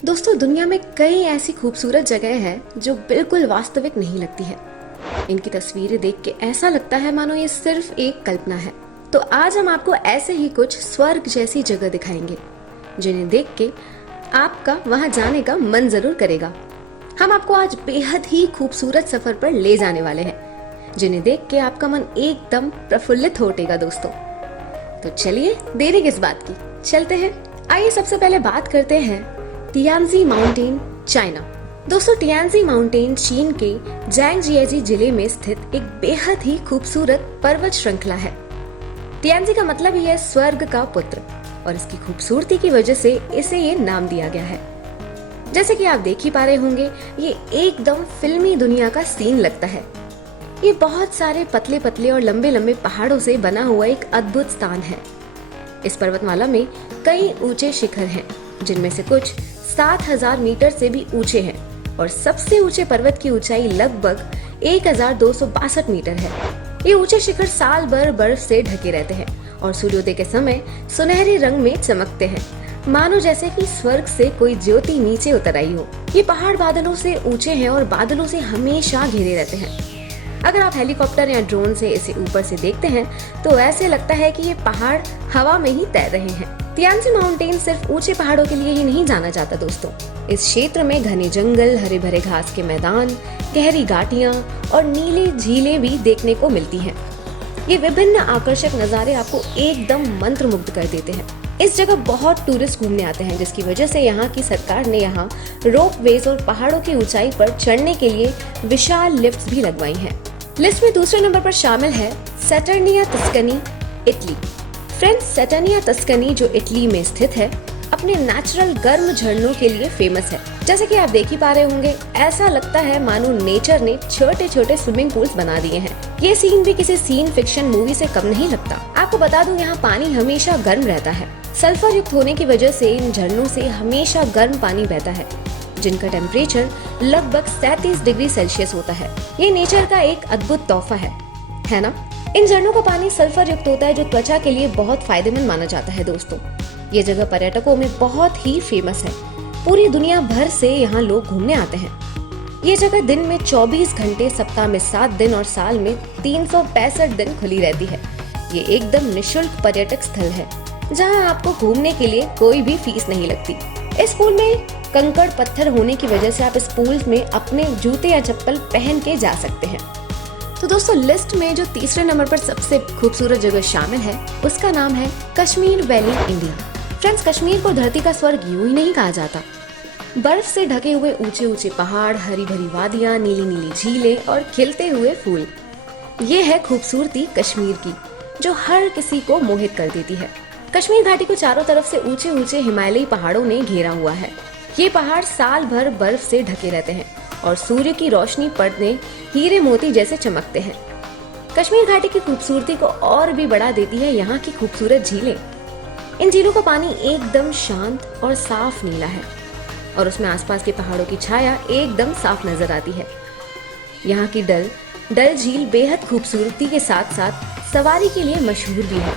दोस्तों, दुनिया में कई ऐसी खूबसूरत जगह हैं जो बिल्कुल वास्तविक नहीं लगती है। इनकी तस्वीरें देख के ऐसा लगता है मानो ये सिर्फ एक कल्पना है। तो आज हम आपको ऐसे ही कुछ स्वर्ग जैसी जगह दिखाएंगे जिन्हें देख के आपका वहां जाने का मन जरूर करेगा। हम आपको आज बेहद ही खूबसूरत सफर पर ले जाने वाले हैं जिन्हें देख के आपका मन एकदम प्रफुल्लित हो उठेगा। दोस्तों, तो चलिए देरी किस बात की, चलते हैं। आइए सबसे पहले बात करते हैं टियानजी माउंटेन, चाइना। दोस्तों, टियानजी माउंटेन चीन के जैंगजियाजी जिले में स्थित एक बेहद ही खूबसूरत पर्वत श्रृंखला है। टियानजी का मतलब ही है स्वर्ग का पुत्र और इसकी खूबसूरती की वजह से इसे ये नाम दिया गया है। जैसे कि आप देख ही पा रहे होंगे, ये एकदम फिल्मी दुनिया का सीन लगता है। ये बहुत सारे पतले पतले और लंबे लंबे पहाड़ों से बना हुआ एक अद्भुत स्थान है। इस पर्वतमाला में कई ऊंचे शिखर हैं, जिनमें से कुछ 7,000 मीटर से भी ऊंचे हैं और सबसे ऊंचे पर्वत की ऊंचाई लगभग 1,262 मीटर है। ये ऊंचे शिखर साल भर बर्फ से ढके रहते हैं और सूर्योदय के समय सुनहरे रंग में चमकते हैं, मानो जैसे कि स्वर्ग से कोई ज्योति नीचे उतर आई हो। ये पहाड़ बादलों से ऊंचे हैं और बादलों से हमेशा घिरे रहते हैं। अगर आप हेलीकॉप्टर या ड्रोन से इसे ऊपर से देखते हैं तो ऐसे लगता है कि ये पहाड़ हवा में ही तैर रहे हैं। टियानजी माउंटेन सिर्फ ऊंचे पहाड़ों के लिए ही नहीं जाना जाता दोस्तों। इस क्षेत्र में घने जंगल, हरे भरे घास के मैदान, गहरी घाटियां और नीली झीलें भी देखने को मिलती हैं। ये विभिन्न आकर्षक नजारे आपको एकदम मंत्रमुग्ध कर देते हैं। इस जगह बहुत टूरिस्ट घूमने आते हैं, जिसकी वजह से यहाँ की सरकार ने यहाँ रोपवेज और पहाड़ों की ऊंचाई पर चढ़ने के लिए विशाल लिफ्ट्स भी लगवाई हैं। लिस्ट में दूसरे नंबर पर शामिल है सैटर्निया टस्कनी, इटली। फ्रेंड्स, सैटर्निया टस्कनी जो इटली में स्थित है, अपने नेचुरल गर्म झरनों के लिए फेमस है। जैसे कि आप देख ही पा रहे होंगे, ऐसा लगता है मानो नेचर ने छोटे छोटे स्विमिंग पूल्स बना दिए हैं। ये सीन भी किसी सीन फिक्शन मूवी से कम नहीं लगता। आपको बता दूं, यहाँ पानी हमेशा गर्म रहता है। सल्फर युक्त होने की वजह से इन झरनों से हमेशा गर्म पानी बहता है, जिनका टेम्परेचर लगभग 37 डिग्री सेल्सियस होता है। ये नेचर का एक अद्भुत तोहफा है ना? इन झरनों का पानी सल्फर युक्त होता है, जो त्वचा के लिए बहुत फायदेमंद माना जाता है। दोस्तों, ये जगह पर्यटकों में बहुत ही फेमस है। पूरी दुनिया भर से यहाँ लोग घूमने आते हैं। ये जगह दिन में 24 घंटे, सप्ताह में 7 दिन और साल में 365 दिन खुली रहती है। ये एकदम निःशुल्क पर्यटक स्थल है, जहाँ आपको घूमने के लिए कोई भी फीस नहीं लगती। इस पूल में कंकड़ पत्थर होने की वजह से आप इस पूल में अपने जूते या चप्पल पहन के जा सकते हैं। तो दोस्तों, लिस्ट में जो तीसरे नंबर पर सबसे खूबसूरत जगह शामिल है, उसका नाम है Kashmir valley, India. Friends, Kashmir को धरती का स्वर्ग यूं ही नहीं कहा जाता। बर्फ से ढके हुए ऊंचे ऊंचे पहाड़, हरी भरी वादियां, नीली नीली झीलें और खिलते हुए फूल, ये है खूबसूरती कश्मीर की, जो हर किसी को मोहित कर देती है। कश्मीर घाटी को चारों तरफ से ऊंचे ऊंचे हिमालयी पहाड़ों ने घेरा हुआ है। ये पहाड़ साल भर बर्फ से ढके रहते हैं और सूर्य की रोशनी पड़ने हीरे मोती जैसे चमकते हैं। कश्मीर घाटी की खूबसूरती को और भी बढ़ा देती है यहाँ की खूबसूरत झीलें। इन झीलों का पानी एकदम शांत और साफ नीला है और उसमें आसपास के पहाड़ों की छाया एकदम साफ नजर आती है। यहाँ की डल झील बेहद खूबसूरती के साथ साथ सवारी के लिए मशहूर भी है।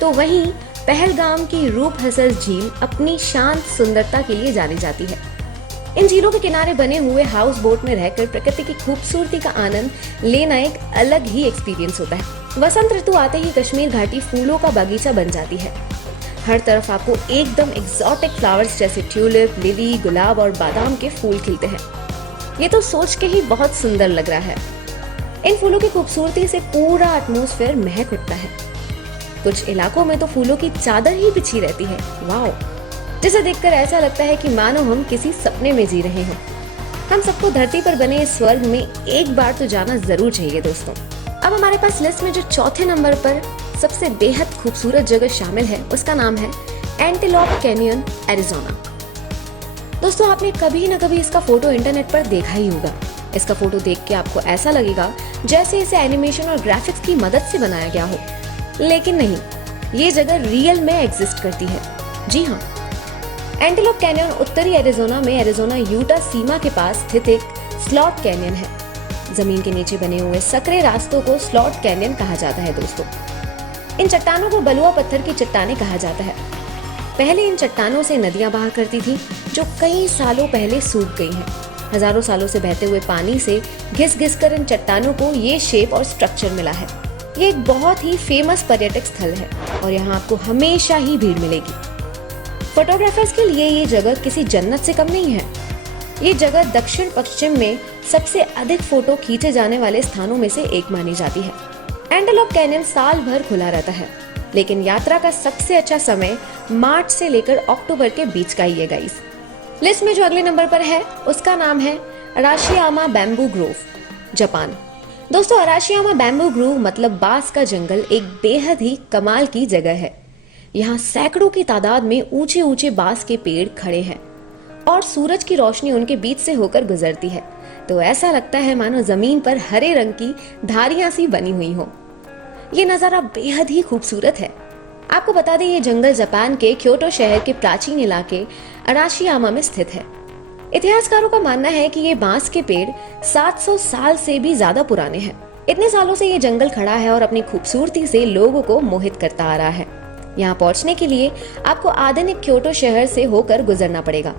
तो वहीं पहलगाम की रूप हसर झील अपनी शांत सुंदरता के लिए जानी जाती है। इन झीलों के किनारे बने हुए हाउस बोट में रहकर प्रकृति की खूबसूरती का आनंद लेना एक अलग ही एक्सपीरियंस होता है। वसंत ऋतु आते ही कश्मीर घाटी फूलों का बगीचा बन जाती है। हर तरफ आपको एकदम एक्सोटिक फ्लावर्स जैसे ट्यूलिप, लिली, गुलाब और बादाम के फूल खिलते हैं। ये तो सोच के ही बहुत सुंदर लग रहा है। इन फूलों की खूबसूरती से पूरा एटमॉस्फेयर महक उठता है। कुछ इलाकों में तो फूलों की चादर ही बिछी रहती है। वाओ, जिसे देखकर ऐसा लगता है कि मानो हम किसी सपने में जी रहे हैं। हम सबको धरती पर बने इस स्वर्ग में एक बार तो जाना जरूर चाहिए दोस्तों। अब हमारे पास लिस्ट में जो चौथे नंबर पर सबसे बेहद खूबसूरत जगह शामिल है, उसका नाम है एंटीलोप कैनियन, एरिज़ोना। दोस्तों, आपने कभी न कभी इसका फोटो इंटरनेट पर देखा ही होगा। इसका फोटो देख के आपको ऐसा लगेगा जैसे इसे एनिमेशन और ग्राफिक्स की मदद से बनाया गया हो, लेकिन नहीं, ये जगह रियल में एग्जिस्ट करती है। जी हाँ, एंटीलोप कैनियन उत्तरी एरिज़ोना में एरिज़ोना यूटा सीमा के पास स्थित एक स्लॉट कैनियन है। जमीन के नीचे बने हुए सकरे रास्तों को स्लॉट कैनियन कहा जाता है दोस्तों। इन चट्टानों को बलुआ पत्थर की चट्टानें कहा जाता है। पहले इन चट्टानों से नदियां बहा करती थी जो कई सालों पहले सूख गई हैं। हजारों सालों से बहते हुए पानी से घिस घिस कर इन चट्टानों को ये शेप और स्ट्रक्चर मिला है। ये एक बहुत ही फेमस पर्यटक स्थल है और यहाँ आपको हमेशा ही भीड़ मिलेगी। फोटोग्राफर्स के लिए ये जगह किसी जन्नत से कम नहीं है। ये जगह दक्षिण पश्चिम में सबसे अधिक फोटो खींचे जाने वाले स्थानों में से एक मानी जाती है। एंटेलोप कैनियन साल भर खुला रहता है, लेकिन यात्रा का सबसे अच्छा समय मार्च से लेकर अक्टूबर के बीच का ही है गाइस। लिस्ट में जो अगले नंबर पर है उसका नाम है अराशियामा बैम्बू ग्रोव, जापान। दोस्तों, अराशियामा बैम्बू ग्रोव मतलब बांस का जंगल एक बेहद ही कमाल की जगह है। यहाँ सैकड़ों की तादाद में ऊंचे ऊंचे बांस के पेड़ खड़े हैं और सूरज की रोशनी उनके बीच से होकर गुजरती है, तो ऐसा लगता है मानो जमीन पर हरे रंग की धारियां सी बनी हुई हो। ये नजारा बेहद ही खूबसूरत है। आपको बता दें, ये जंगल जापान के क्योटो शहर के प्राचीन इलाके अराशियामा में स्थित है। इतिहासकारों का मानना है कि ये बांस के पेड़ 700 साल से भी ज्यादा पुराने हैं। इतने सालों से ये जंगल खड़ा है और अपनी खूबसूरती से लोगों को मोहित करता आ रहा है। यहाँ पहुंचने के लिए आपको आधुनिक क्योटो शहर से होकर गुजरना पड़ेगा,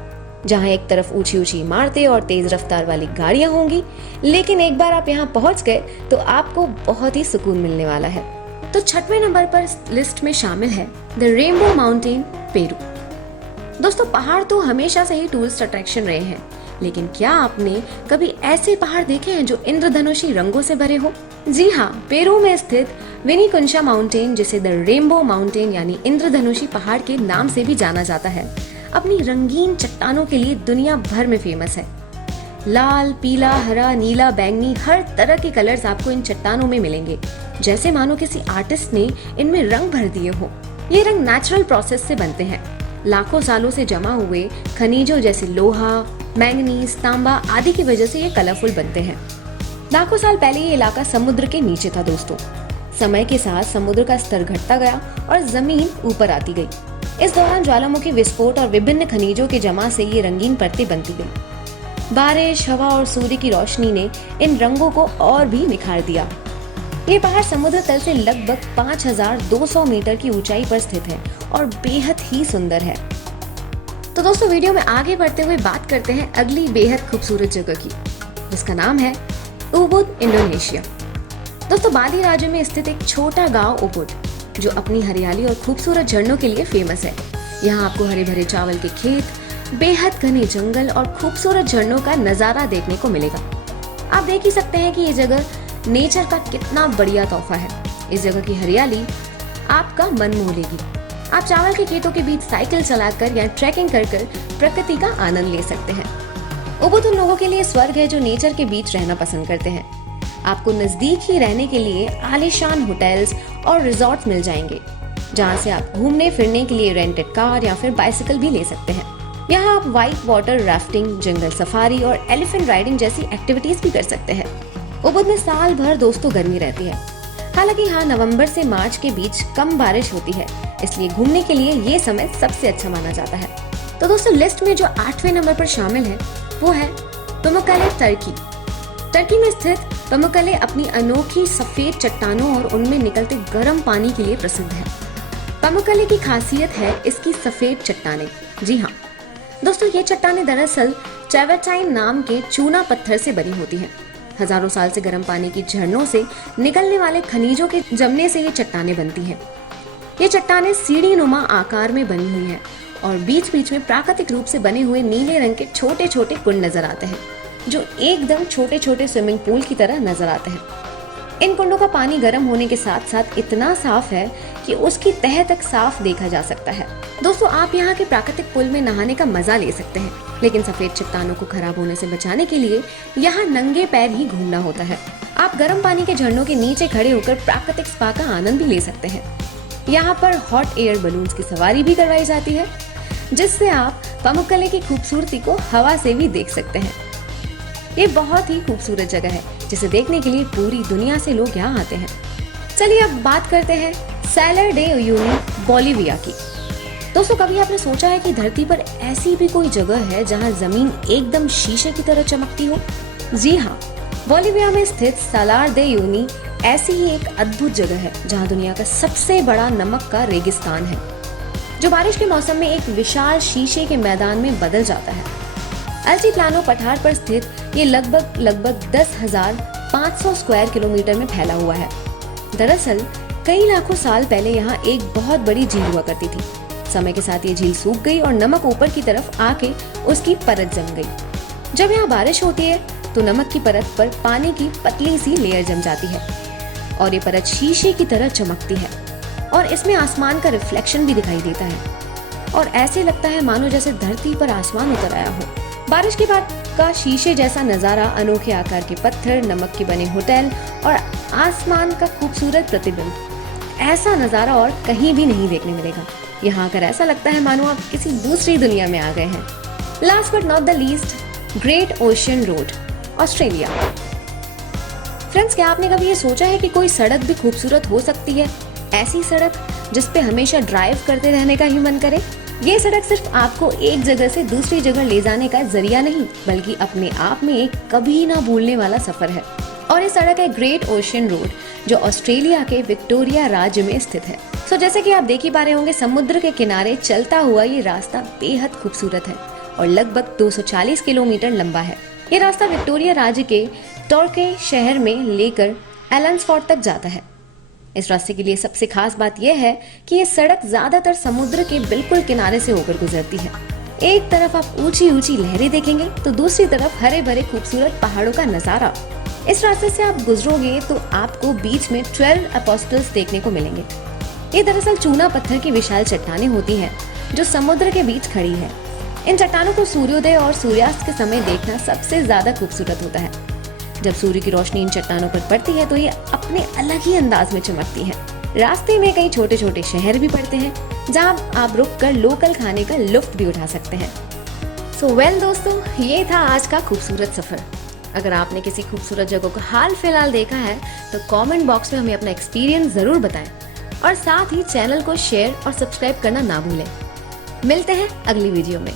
जहाँ एक तरफ ऊंची ऊंची इमारतें और तेज रफ्तार वाली गाड़ियां होंगी, लेकिन एक बार आप यहाँ पहुंच गए तो आपको बहुत ही सुकून मिलने वाला है। तो 6वें नंबर पर लिस्ट में शामिल है द रेनबो माउंटेन, पेरू। दोस्तों, पहाड़ तो हमेशा से ही टूरिस्ट अट्रैक्शन रहे हैं, लेकिन क्या आपने कभी ऐसे पहाड़ देखे हैं जो इंद्रधनुषी रंगों से भरे हो? जी हाँ, पेरू में स्थित विनिकुंचा माउंटेन, जिसे द रेनबो माउंटेन यानी इंद्रधनुषी पहाड़ के नाम से भी जाना जाता है, अपनी रंगीन चट्टानों के लिए दुनिया भर में फेमस है। लाल, पीला, हरा, नीला, बैंगनी हर तरह के कलर्स आपको इन चट्टानों में मिलेंगे, जैसे मानो किसी आर्टिस्ट ने इनमें रंग भर दिए हो। ये रंग नेचुरल प्रोसेस से बनते हैं। लाखों सालों से जमा हुए खनिजों जैसे लोहा, मैंगनीज, तांबा आदि की वजह से ये कलरफुल बनते हैं। लाखों साल पहले ये इलाका समुद्र के नीचे था दोस्तों। समय के साथ समुद्र का स्तर घटता गया और जमीन ऊपर आती गई। इस दौरान ज्वालामुखी विस्फोट और विभिन्न खनिजों के जमा से ये रंगीन परतें बनती गई। बारिश, हवा और सूर्य की रोशनी ने इन रंगों को और भी निखार दिया। ये पहाड़ समुद्र तल से लगभग 5200 मीटर की ऊंचाई पर स्थित है और बेहद ही सुंदर है। तो दोस्तों, वीडियो में आगे बढ़ते हुए बात करते हैं अगली बेहद खूबसूरत जगह की, जिसका नाम है उबुद, इंडोनेशिया। दोस्तों, बाली राज्य में स्थित एक छोटा गांव उबुद, जो अपनी हरियाली और खूबसूरत झरनों के लिए फेमस है। यहाँ आपको हरे भरे चावल के खेत, बेहद घने जंगल और खूबसूरत झरनों का नजारा देखने को मिलेगा। आप देख ही सकते हैं कि ये जगह नेचर का कितना बढ़िया तोहफा है। इस जगह की हरियाली आपका मन मोह लेगी। आप चावल के खेतों के बीच साइकिल चलाकर या ट्रैकिंग कर प्रकृति का आनंद ले सकते हैं। उबुद उन लोगों के लिए स्वर्ग है जो नेचर के बीच रहना पसंद करते हैं। आपको नजदीक ही रहने के लिए आलीशान होटल्स और रिजॉर्ट मिल जाएंगे, जहाँ से आप घूमने फिरने के लिए रेंटेड कार या फिर बाइसिकल भी ले सकते हैं। यहाँ आप व्हाइट वाटर राफ्टिंग, जंगल सफारी और एलिफेंट राइडिंग जैसी एक्टिविटीज भी कर सकते हैं। उबुद में साल भर दोस्तों गर्मी रहती है। हालांकि यहाँ नवंबर से मार्च के बीच कम बारिश होती है, इसलिए घूमने के लिए ये समय सबसे अच्छा माना जाता है। तो दोस्तों, लिस्ट में जो 8वें नंबर पर शामिल है वो है पमुक्कले, टर्की। टर्की में स्थित पमुक्कले अपनी अनोखी सफेद चट्टानों और उनमें निकलते गर्म पानी के लिए प्रसिद्ध है। पमुक्कले की खासियत है इसकी सफेद चट्टानें। जी हाँ दोस्तों, ये चट्टानें दरअसल ट्रेवर्टाइन नाम के चूना पत्थर से बनी होती हैं। हजारों साल से गर्म पानी की झरनों से निकलने वाले खनिजों के जमने से ये चट्टानें बनती हैं। ये चट्टानें सीढ़ी नुमा आकार में बनी हुई हैं और बीच बीच में प्राकृतिक रूप से बने हुए नीले रंग के छोटे छोटे कुंड नजर आते हैं, जो एकदम छोटे छोटे स्विमिंग पूल की तरह नजर आते हैं। इन कुंडों का पानी गर्म होने के साथ साथ इतना साफ है कि उसकी तह तक साफ देखा जा सकता है। दोस्तों, आप यहाँ के प्राकृतिक पुल में नहाने का मजा ले सकते हैं, लेकिन सफेद चट्टानों को खराब होने से बचाने के लिए यहाँ नंगे पैर ही घूमना होता है। आप गर्म पानी के झरनों के नीचे खड़े होकर प्राकृतिक स्पा का आनंद भी ले सकते हैं। यहाँ पर हॉट एयर बलून्स की सवारी भी करवाई जाती है, जिससे आप पमुक्कले की खूबसूरती को हवा से भी देख सकते हैं। ये बहुत ही खूबसूरत जगह है, जिसे देखने के लिए पूरी दुनिया से लोग यहाँ आते हैं। चलिए अब बात करते हैं सैलर डे उयुनी, बोलिविया की। दोस्तों, कभी आपने सोचा है कि धरती पर ऐसी भी कोई जगह है जहाँ जमीन एकदम शीशे की तरह चमकती हो? जी हाँ, बोलिविया में स्थित सालार दे उयुनी ऐसी ही एक अद्भुत जगह है, जहाँ दुनिया का सबसे बड़ा नमक का रेगिस्तान है, जो बारिश के मौसम में एक विशाल शीशे के मैदान में बदल जाता है। अल्टीप्लानो पठार पर स्थित ये लगभग 10,500 स्क्वायर किलोमीटर में फैला हुआ है। दरअसल कई लाखों साल पहले यहाँ एक बहुत बड़ी झील हुआ करती थी। समय के साथ ये झील सूख गई और नमक ऊपर की तरफ आके उसकी परत जम गई। जब यहाँ बारिश होती है तो नमक की परत पर पानी की पतली सी लेयर जम जाती है और ये परत शीशे की तरह चमकती है और इसमें आसमान का रिफ्लेक्शन भी दिखाई देता है और ऐसे लगता है मानो जैसे धरती पर आसमान उतर आया हो। बारिश के बाद का शीशे जैसा नजारा, अनोखे आकार के पत्थर, नमक के बने होटल और आसमान का खूबसूरत प्रतिबिंब, ऐसा नजारा और कहीं भी नहीं देखने मिलेगा। यहाँ आकर ऐसा लगता है मानो आप किसी दूसरी दुनिया में आ गए हैं। Last but not the least, great ocean road, Australia. Friends, क्या आपने कभी ये सोचा है कि कोई सड़क भी खूबसूरत हो सकती है? ऐसी सड़क जिस पे हमेशा ड्राइव करते रहने का ही मन करे। ये सड़क सिर्फ आपको एक जगह से दूसरी जगह ले जाने का जरिया नहीं, बल्कि अपने आप में एक कभी ना भूलने वाला सफर है। और ये सड़क है ग्रेट ओशियन रोड, जो ऑस्ट्रेलिया के विक्टोरिया राज्य में स्थित है। सो जैसे कि आप देख ही पा रहे होंगे, समुद्र के किनारे चलता हुआ ये रास्ता बेहद खूबसूरत है और लगभग 240 किलोमीटर लंबा है। ये रास्ता विक्टोरिया राज्य के टॉर्के शहर में लेकर एलन्सफोर्ड तक जाता है। इस रास्ते के लिए सबसे खास बात यह है कि ये सड़क ज्यादातर समुद्र के बिल्कुल किनारे से होकर गुजरती है। एक तरफ आप ऊंची ऊंची लहरें देखेंगे तो दूसरी तरफ हरे भरे खूबसूरत पहाड़ों का नजारा। इस रास्ते से आप गुजरोगे तो आपको बीच में 12 अपोस्टल्स देखने को मिलेंगे। ये दरअसल चूना पत्थर की विशाल चट्टानें होती हैं जो समुद्र के बीच खड़ी है। इन चट्टानों को सूर्योदय और सूर्यास्त के समय देखना सबसे ज्यादा खूबसूरत होता है। जब सूर्य की रोशनी इन चट्टानों पर पड़ती है तो ये अपने अलग ही अंदाज में चमकती है। रास्ते में कई छोटे छोटे शहर भी पड़ते हैं जहां आप रुककर लोकल खाने का लुत्फ भी उठा सकते हैं। सो वेल दोस्तों, ये था आज का खूबसूरत सफर। अगर आपने किसी खूबसूरत जगह को हाल फिलहाल देखा है तो कमेंट बॉक्स में हमें अपना एक्सपीरियंस जरूर बताएं और साथ ही चैनल को शेयर और सब्सक्राइब करना ना भूलें। मिलते हैं अगली वीडियो में।